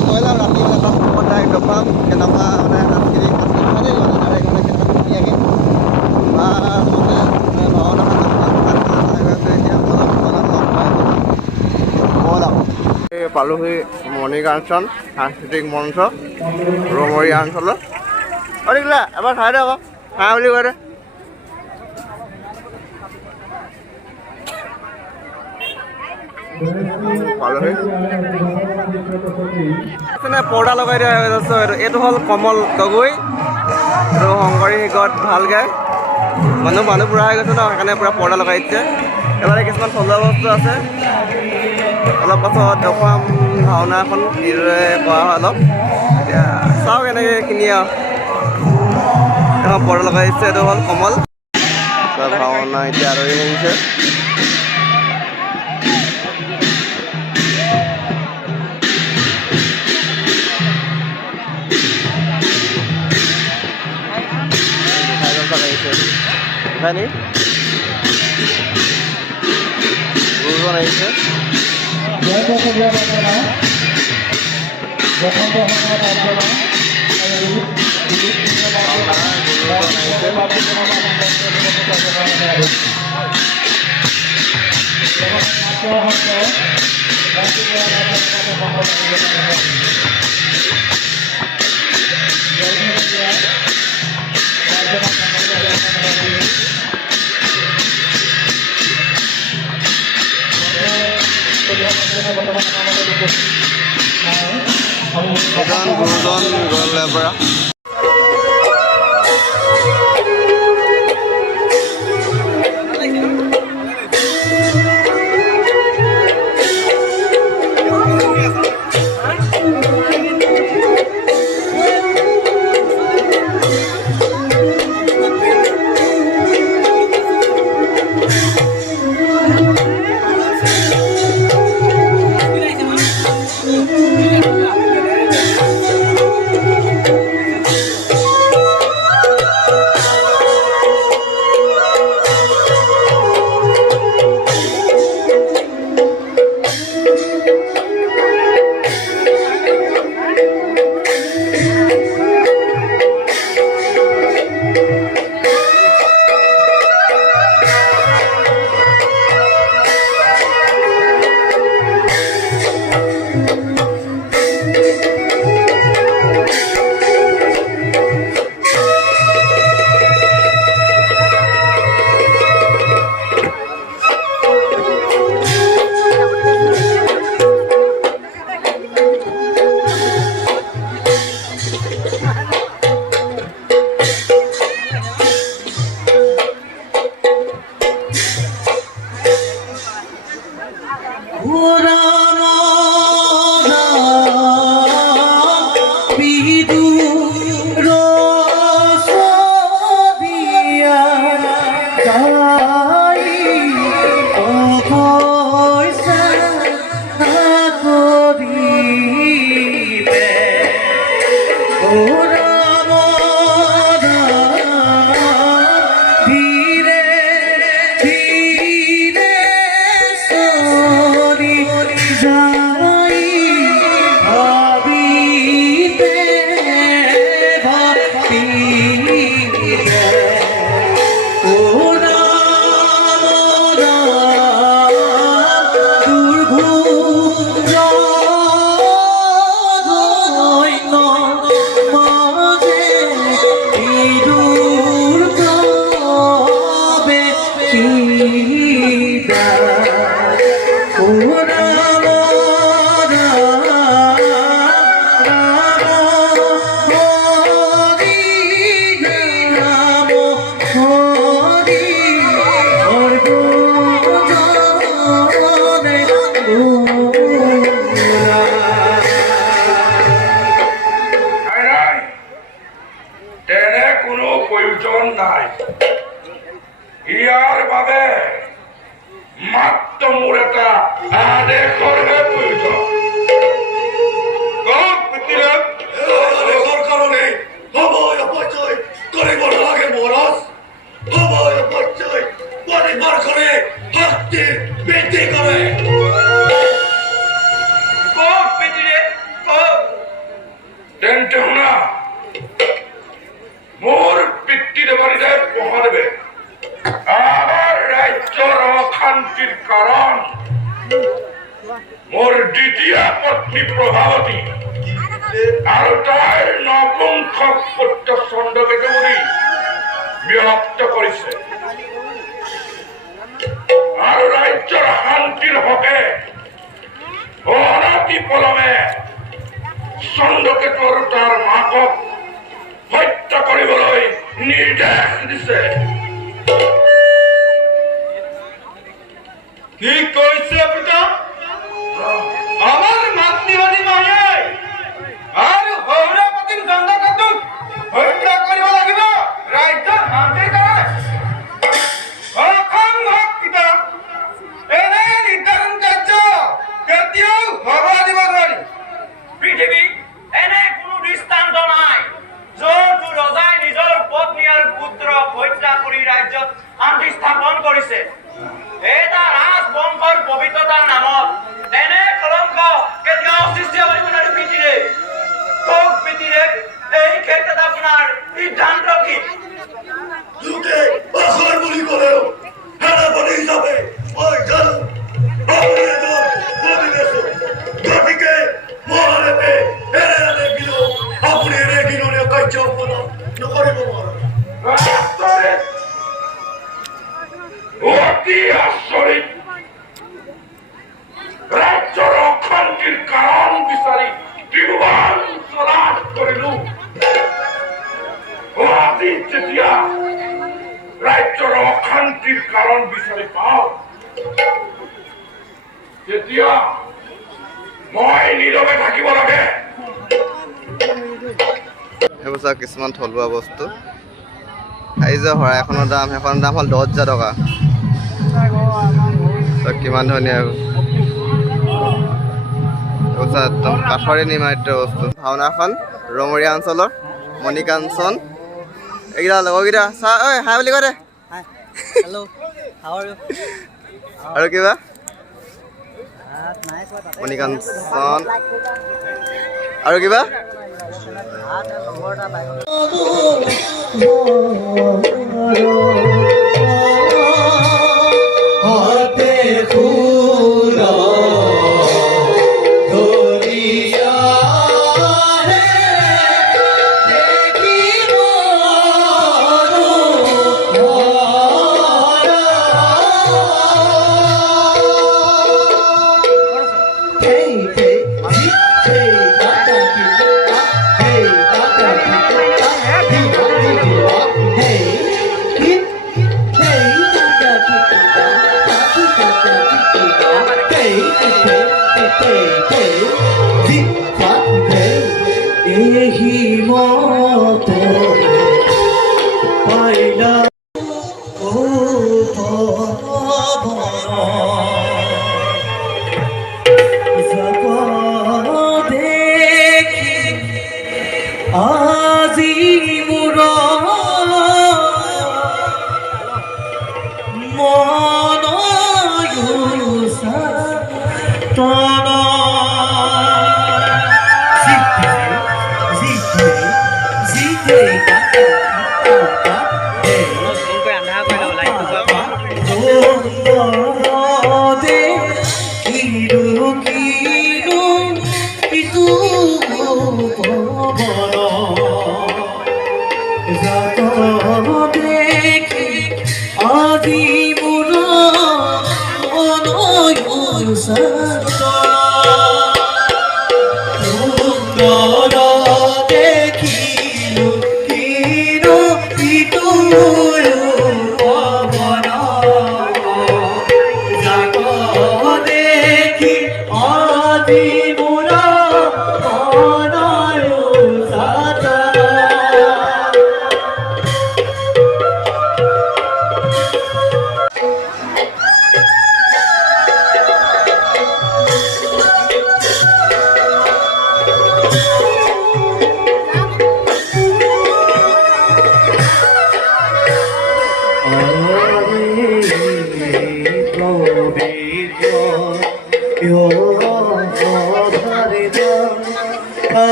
গ'ল আৰু ৰাতি মানে তাত ডাইৰেক্ট দেখুৱাম কেনেকুৱা মানে সাংস্কৃতিক ভালেই মানে ডাইৰেক্ট মানে কেনেকুৱা ধুনীয়াকৈ পালোহি মণিকাঞ্চন সাংস্কৃতিক মঞ্চ ৰমৰীয়া অঞ্চলত দেখিলা এবাৰ চাই দে আকৌ চাই বুলি কয় দে পালোহি পৰ্দা লগাই দিয়া হৈ আছে এইটো হ'ল কমল গগৈ আৰু শংকৰী গীত ভাল গায় মানুহ পুৰা হৈ গৈছে ন সেইকাৰণে পুৰা পৰ্দা লগাই দিছে এবাৰে কিছুমান থলুৱা বস্তু আছে অলপ পাছত দেখুৱাম ভাওনা এখন কিদৰে কৰা হয় অলপ এতিয়া চাওক এনেকৈ কিনি আৰু পৰ্দা লগাই দিছে এইটো হ'ল কমল ভাওনা এতিয়া আৰম্ভ হৈছে নি গুৰুজন আহিছে গুৰুজন গ'লে পৰা Go, তেন্তে শুনা মোৰ পিতৃদেৱৰীৰে মহাদেৱে আমাৰ ৰাজ্যৰ অশান্তিৰ কাৰণ মোৰ দ্বিতীয় পত্নী প্ৰভাৱতী আৰু তাইৰ নপুংসক পুত্ৰ চন্দ্ৰকেতুৰি বিৰক্ত কৰিছে আৰু ৰাজ্যৰ শান্তিৰ হকে অনতি পলমে চন্দ্ৰকেতু আৰু তাৰ মাকক হত্যা কৰিবলৈ নিৰ্দেশ দিছে। কি কৈছে পিতা? আমাৰ মাতৃবাদী মায়ে আৰু সৌৰপতি চন্দ্ৰকেতুক হত্যা কৰিব লাগিব ৰাজ্যৰ শান্তিৰ কাৰণে। অসম্ভৱ পিতা, এনে নিৰ্ধাৰণ কাৰ্য কেতিয়াও হ'ব দিব নোৱাৰি। পৃথিৱীত এনে কোনো দৃষ্টান্ত নাই য'ত ৰজাই নিজৰ পত্নী আৰু পুত্ৰক হত্যা কৰি ৰাজ্যত শান্তি স্থাপন কৰিছে। এটা ৰাজবংশৰ পবিত্ৰতাৰ নামত এনে কলংক কেতিয়াও সৃষ্টি হ'ব নোৱাৰে। পিতৃদেৱ, কওক পিতৃদেৱ, এই ক্ষেত্ৰত আপোনাৰ সিদ্ধান্ত কি? লোকে অসৰ বুলি ক'লেও সেনাপতি হিচাপে মই জানো আপুনি এজন অভিনেতা। গতিকে মহাদেৱে এনে দিলেও আপুনি এনে ঘৃণনীয় কাৰ্য সম্পন্ন নকৰিব নোৱাৰে। অতি আচৰিত! ৰাজ্যৰ অশান্তিৰ কাৰণ বিচাৰি কিমান চলাচ কৰিলো, আজি যেতিয়া ৰাজ্যৰ অশান্তিৰ কাৰণ বিচাৰি পাওঁ তেতিয়া মই নীৰৱে থাকিব লাগে। এইবোৰ চাওক কিছুমান থলুৱা বস্তু। এই যে শৰাই এখনৰ দাম, সেইখনৰ দাম হ'ল 10,000 টকা। চাওক কিমান ধুনীয়া এইবোৰ চাওক, একদম কাঠৰে নিৰ্মাণিত বস্তু। ভাওনাখন ৰমৰীয়া অঞ্চলৰ মণিকাঞ্চন এইকেইটা লগৰকেইটা চা, ঐ হাই বুলি কয় দে। আৰু কিবা মণিকাঞ্চন আৰু কিবা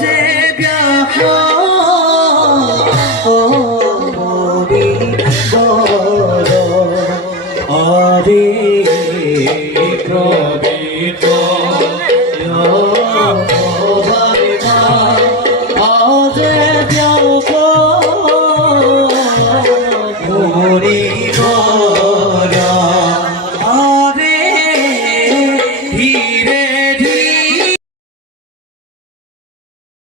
যে ব্যাস হৰি বৰ হৰি